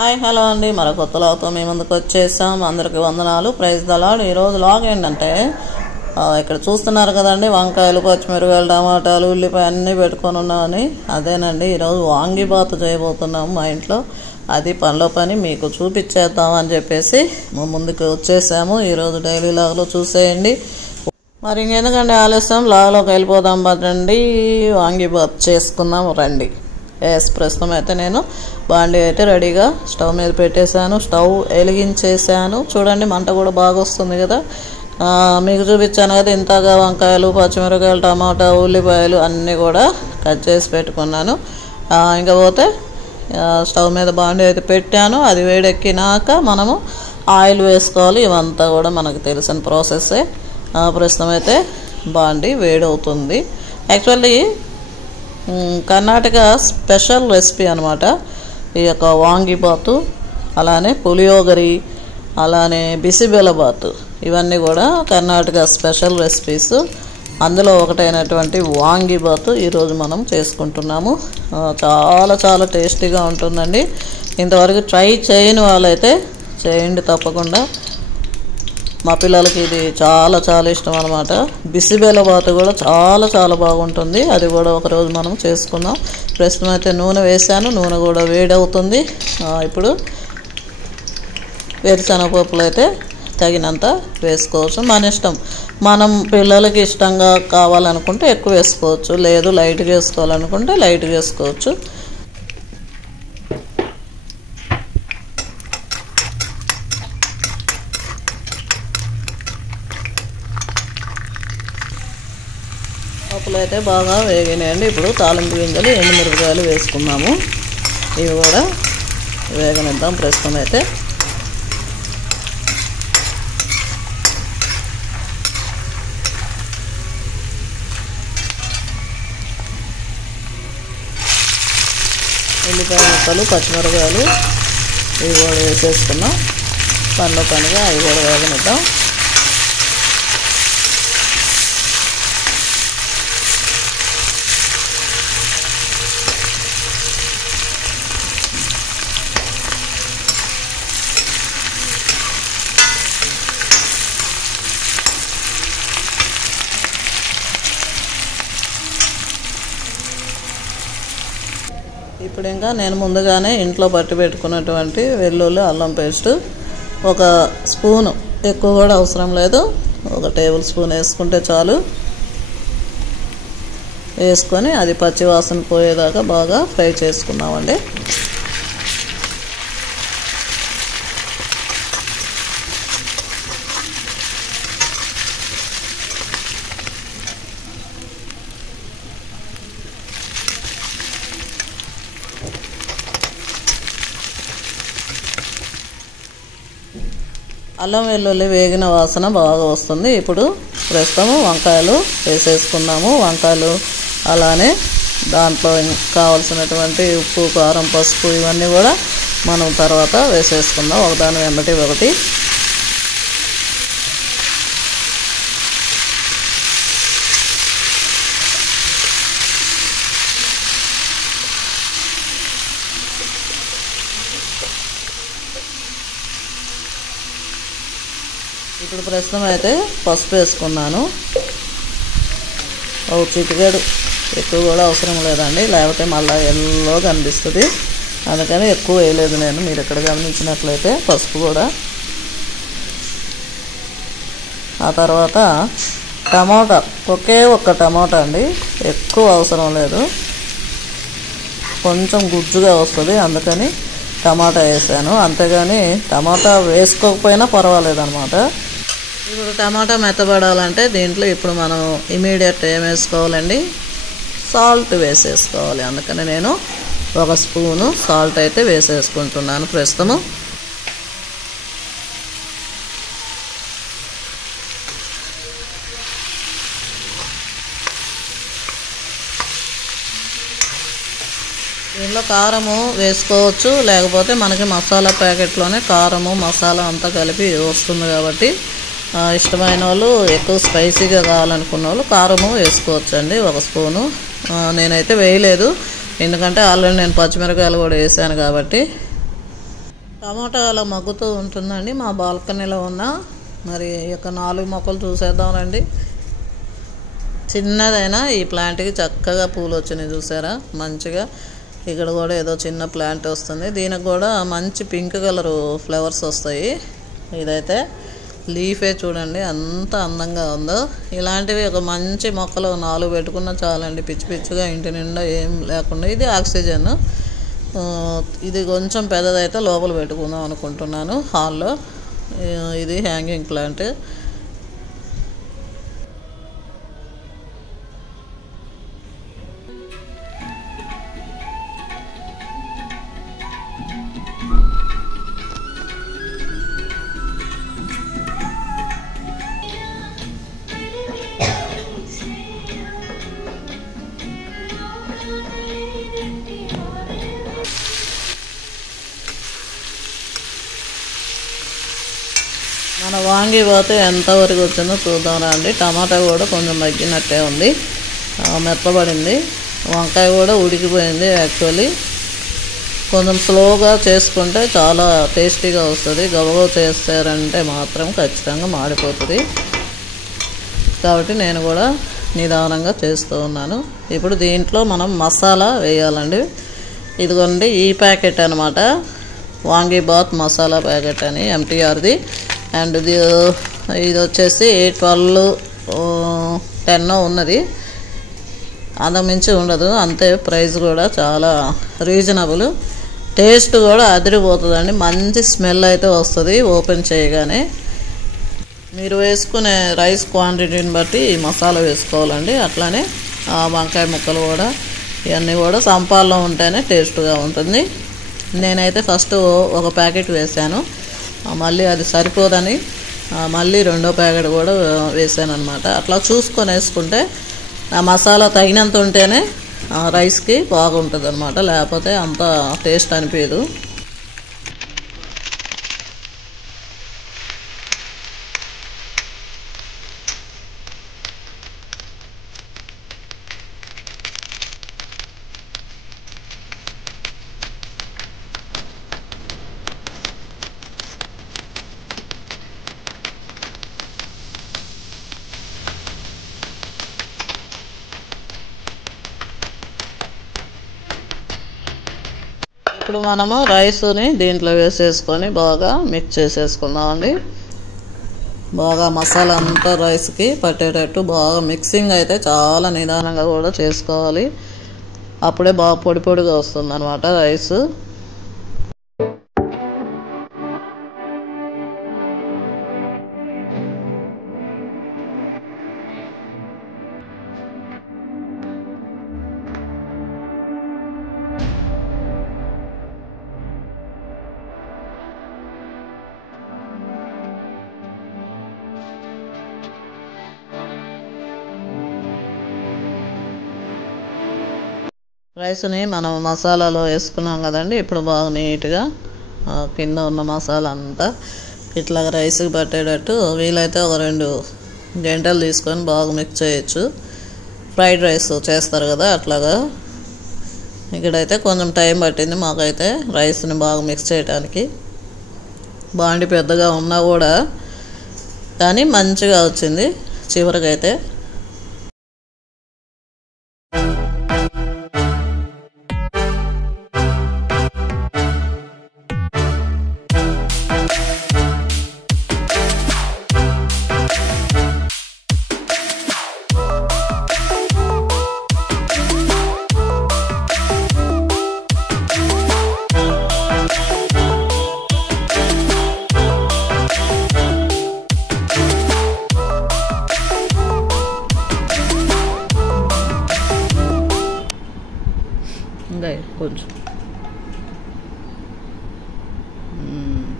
Hi hello అండి, మరో కొత్త లాగ్తో మీ ముందుకు వచ్చేసాం. అందరికీ వందనాలు. Praise the Lord. ఈరోజు లాగ్ ఏంటంటే ఇక్కడ చూస్తున్నారు కదండి, వంకాయలు, పచ్చిమిరకాయలు, టమాటాలు, ఉల్లిపాయ అన్నీ పెట్టుకొని ఉన్నామని. అదేనండి, ఈరోజు వాంగిబాతు చేయబోతున్నాము మా ఇంట్లో. అది పనిలో పని మీకు చూపించేద్దామని చెప్పేసి ముందుకు వచ్చేసాము. ఈరోజు డైలీ లాగ్లో చూసేయండి. మరి ఇంకెందుకండి ఆలస్యం, లాగ్లోకి వెళ్ళిపోదాం. పదండి, వాంగిబాతు చేసుకుందాం రండి. ప్రస్తుతం అయితే నేను బాండీ అయితే రెడీగా స్టవ్ మీద పెట్టేశాను. స్టవ్ వెలిగించేసాను. చూడండి, మంట కూడా బాగా వస్తుంది కదా. మీకు చూపించాను కదా, ఇంతగా వంకాయలు, పచ్చిమిరకాయలు, టమాటా, ఉల్లిపాయలు అన్నీ కూడా కట్ చేసి పెట్టుకున్నాను. ఇంకా పోతే స్టవ్ మీద బాండీ అయితే పెట్టాను. అది వేడెక్కినాక మనము ఆయిల్ వేసుకోవాలి. ఇవంతా కూడా మనకు తెలిసిన ప్రాసెస్సే. ప్రస్తుతం అయితే బాండీ వేడవుతుంది. యాక్చువల్లీ కర్ణాటక స్పెషల్ రెసిపీ అనమాట ఈ యొక్క వాంగిబాతు. అలానే పులియోగరి, అలానే బిసిబెల్లబాతు, ఇవన్నీ కూడా కర్ణాటక స్పెషల్ రెసిపీస్. అందులో ఒకటైనటువంటి వాంగిబాతు ఈరోజు మనం చేసుకుంటున్నాము. చాలా చాలా టేస్టీగా ఉంటుందండి. ఇంతవరకు ట్రై చేయని వాళ్ళైతే చేయండి తప్పకుండా. మా పిల్లలకి ఇది చాలా చాలా ఇష్టం అనమాట. బిసిబెల్లబాతు కూడా చాలా చాలా బాగుంటుంది. అది కూడా ఒకరోజు మనం చేసుకుందాం. ప్రస్తుతం అయితే నూనె వేసాను. నూనె కూడా వేడవుతుంది. ఇప్పుడు వేరుశనగపప్పులు అయితే తగినంత వేసుకోవచ్చు, మన ఇష్టం. మనం పిల్లలకి ఇష్టంగా కావాలనుకుంటే ఎక్కువ వేసుకోవచ్చు, లేదు లైట్గా వేసుకోవాలనుకుంటే లైట్గా వేసుకోవచ్చు. పప్పులు అయితే బాగా వేగినాయండి. ఇప్పుడు తాలింపు గింజలు, ఎండుమిరపకాయలు వేసుకున్నాము. ఇవి కూడా వేగనిద్దాం. ప్రస్తుతం అయితే ఉల్లిపాయ ముక్కలు, పచ్చిమిరపకాయలు ఇవి కూడా వేసేసుకున్నాం. పనిలో పనిగా అవి కూడా వేగనిద్దాం. ఇప్పుడు ఇంకా నేను ముందుగానే ఇంట్లో పట్టి పెట్టుకున్నటువంటి వెల్లుల్లి, అల్లం పేస్ట్ ఒక స్పూను, ఎక్కువ కూడా అవసరం లేదు, ఒక టేబుల్ స్పూన్ వేసుకుంటే చాలు. వేసుకొని అది పచ్చి వాసన పోయేదాకా బాగా ఫ్రై చేసుకున్నామండి. అల్లం వెల్లుల్లి వేగిన వాసన బాగా వస్తుంది. ఇప్పుడు ప్రస్తుతం వంకాయలు వేసేసుకున్నాము. వంకాయలు అలానే దాంట్లో కావాల్సినటువంటి ఉప్పు, కారం, పసుపు ఇవన్నీ కూడా మనం తర్వాత వేసేసుకుందాం ఒకదాని వెంబటి ఒకటి. ఇప్పుడు ప్రస్తుతం అయితే పసుపు వేసుకున్నాను. ఓ చిటికెడు, ఎక్కువ కూడా అవసరం లేదండి, లేకపోతే మళ్ళీ ఎల్లో కనిపిస్తుంది. అందుకని ఎక్కువ వేయలేదు నేను. మీరు ఎక్కడ గమనించినట్లయితే పసుపు కూడా. ఆ తర్వాత టమాటా, ఒకే ఒక్క టమాటా అండి, ఎక్కువ అవసరం లేదు, కొంచెం గుజ్జుగా వస్తుంది, అందుకని టమాటా వేసాను. అంతేగాని టమాటా వేసుకోకపోయినా పర్వాలేదు అనమాట. ఇప్పుడు టమాటా మెత్తబడాలంటే దీంట్లో ఇప్పుడు మనం ఇమీడియట్ ఏం వేసుకోవాలండి, సాల్ట్ వేసేసుకోవాలి. అందుకని నేను ఒక స్పూను సాల్ట్ అయితే వేసేసుకుంటున్నాను ప్రస్తుతము. దీనిలో కారము వేసుకోవచ్చు, లేకపోతే మనకి మసాలా ప్యాకెట్లోనే కారము, మసాలా అంతా కలిపి వస్తుంది కాబట్టి ఇష్టమైన వాళ్ళు, ఎక్కువ స్పైసీగా కావాలనుకున్న వాళ్ళు కారము వేసుకోవచ్చు అండి, ఒక స్పూను. నేనైతే వేయలేదు, ఎందుకంటే ఆల్రెడీ నేను పచ్చిమిరకాయలు కూడా వేసాను కాబట్టి. టమాటా అలా మగ్గుతూ ఉంటుందండి మా బాల్కనీలో ఉన్న మరి యొక్క 4 మొక్కలు చూసేద్దాం రండి. చిన్నదైనా ఈ ప్లాంట్కి చక్కగా పూలు వచ్చినాయి చూసారా మంచిగా. ఇక్కడ కూడా ఏదో చిన్న ప్లాంట్ వస్తుంది, దీనికి కూడా మంచి పింక్ కలరు ఫ్లవర్స్ వస్తాయి. ఇదైతే లీఫే చూడండి ఎంత అందంగా ఉందో. ఇలాంటివి ఒక మంచి మొక్కలు 4 పెట్టుకున్నా చాలండి, పిచ్చి పిచ్చిగా ఇంటి నిండా ఏం లేకుండా. ఇది ఆక్సిజన్. ఇది కొంచెం పెద్దదైతే లోపల పెట్టుకుందాం అనుకుంటున్నాను హాల్లో. ఇది హ్యాంగింగ్ ప్లాంట్. మన వాంగి పోతే ఎంతవరకు వచ్చిందో చూద్దాం రండి. టమాటా కూడా కొంచెం మగ్గినట్టే ఉంది, మెత్తబడింది. వంకాయ కూడా ఉడికిపోయింది. యాక్చువల్లీ కొంచెం స్లోగా చేసుకుంటే చాలా టేస్టీగా వస్తుంది, గబగబా చేస్తారంటే మాత్రం ఖచ్చితంగా మాడిపోతుంది. కాబట్టి నేను కూడా నిదానంగా చేస్తూ ఉన్నాను. ఇప్పుడు దీంట్లో మనం మసాలా వేయాలండి. ఇదిగోండి ఈ ప్యాకెట్ అనమాట, వాంగీబాత్ మసాలా ప్యాకెట్ అని MTRది. అండ్ ఇది వచ్చేసి 12, 10 ఉన్నది, అంతకుమించి ఉండదు. అంతే, ప్రైస్ కూడా చాలా రీజనబుల్. టేస్ట్ కూడా అదిరిపోతుందండి, మంచి స్మెల్ అయితే వస్తుంది ఓపెన్ చేయగానే. మీరు వేసుకునే రైస్ క్వాంటిటీని బట్టి ఈ మసాలా వేసుకోవాలండి. అట్లానే వంకాయ ముక్కలు కూడా ఇవన్నీ కూడా సంపాల్లో ఉంటేనే టేస్ట్గా ఉంటుంది. నేనైతే ఫస్ట్ ఒక ప్యాకెట్ వేసాను, మళ్ళీ అది సరిపోదని మళ్ళీ 2వ ప్యాకెట్ కూడా వేసాను అనమాట. అట్లా చూసుకొని వేసుకుంటే ఆ మసాలా తగినంత ఉంటేనే రైస్కి బాగుంటుంది అనమాట, లేకపోతే అంత టేస్ట్ అనిపించదు. ఇప్పుడు మనము రైస్ని దీంట్లో వేసేసుకొని బాగా మిక్స్ చేసేసుకుందామండి. బాగా మసాలా అంతా రైస్కి పట్టేటట్టు బాగా మిక్సింగ్ అయితే చాలా నిదానంగా కూడా చేసుకోవాలి, అప్పుడే బాగా పొడి పొడిగా వస్తుంది అనమాట రైస్. రైస్ని మనం మసాలాలో వేసుకున్నాం కదండి. ఇప్పుడు బాగా నీట్గా కింద ఉన్న మసాలా అంతా ఇట్లా రైస్కి పట్టేటట్టు వీలైతే ఒక 2 గంటలు తీసుకొని బాగా మిక్స్ చేయొచ్చు. ఫ్రైడ్ రైస్ చేస్తారు కదా అట్లాగా. ఇక్కడైతే కొంచెం టైం పట్టింది మాకైతే రైస్ని బాగా మిక్స్ చేయడానికి. బాండి పెద్దగా ఉన్నా కూడా కానీ మంచిగా వచ్చింది చివరికైతే. కొంచెం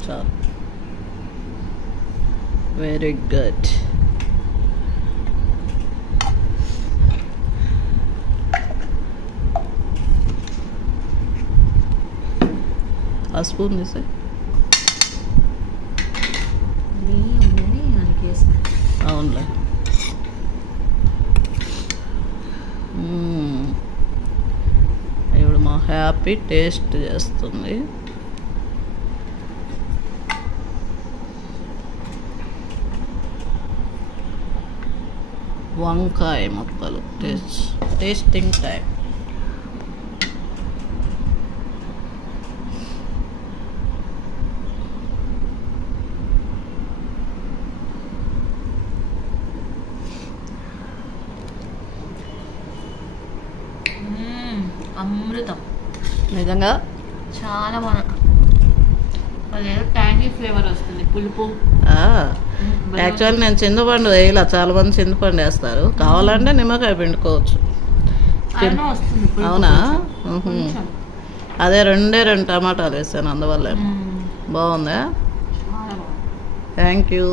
చాలు, వెరీ గుడ్. ఆ స్పూన్ తీసే అవునులే. ఇప్పుడు మా హ్యాపీ టేస్ట్ చేస్తుంది. వంకాయ ముక్కలు టేస్టింగ్ టైం. అమృతం నిజంగా చాలా బాగుంది. అదేదో ట్యాంగీ ఫ్లేవర్ వస్తుంది, పులుపు. యాక్చువల్ నేను చింతపండు వేయాల, చాలా మంది చింతపండు వేస్తారు, కావాలంటే నిమ్మకాయ పిండుకోవచ్చు. అవునా? అదే 2 టమాటాలు వేసాను అందువల్ల. బాగుందా? Thank you.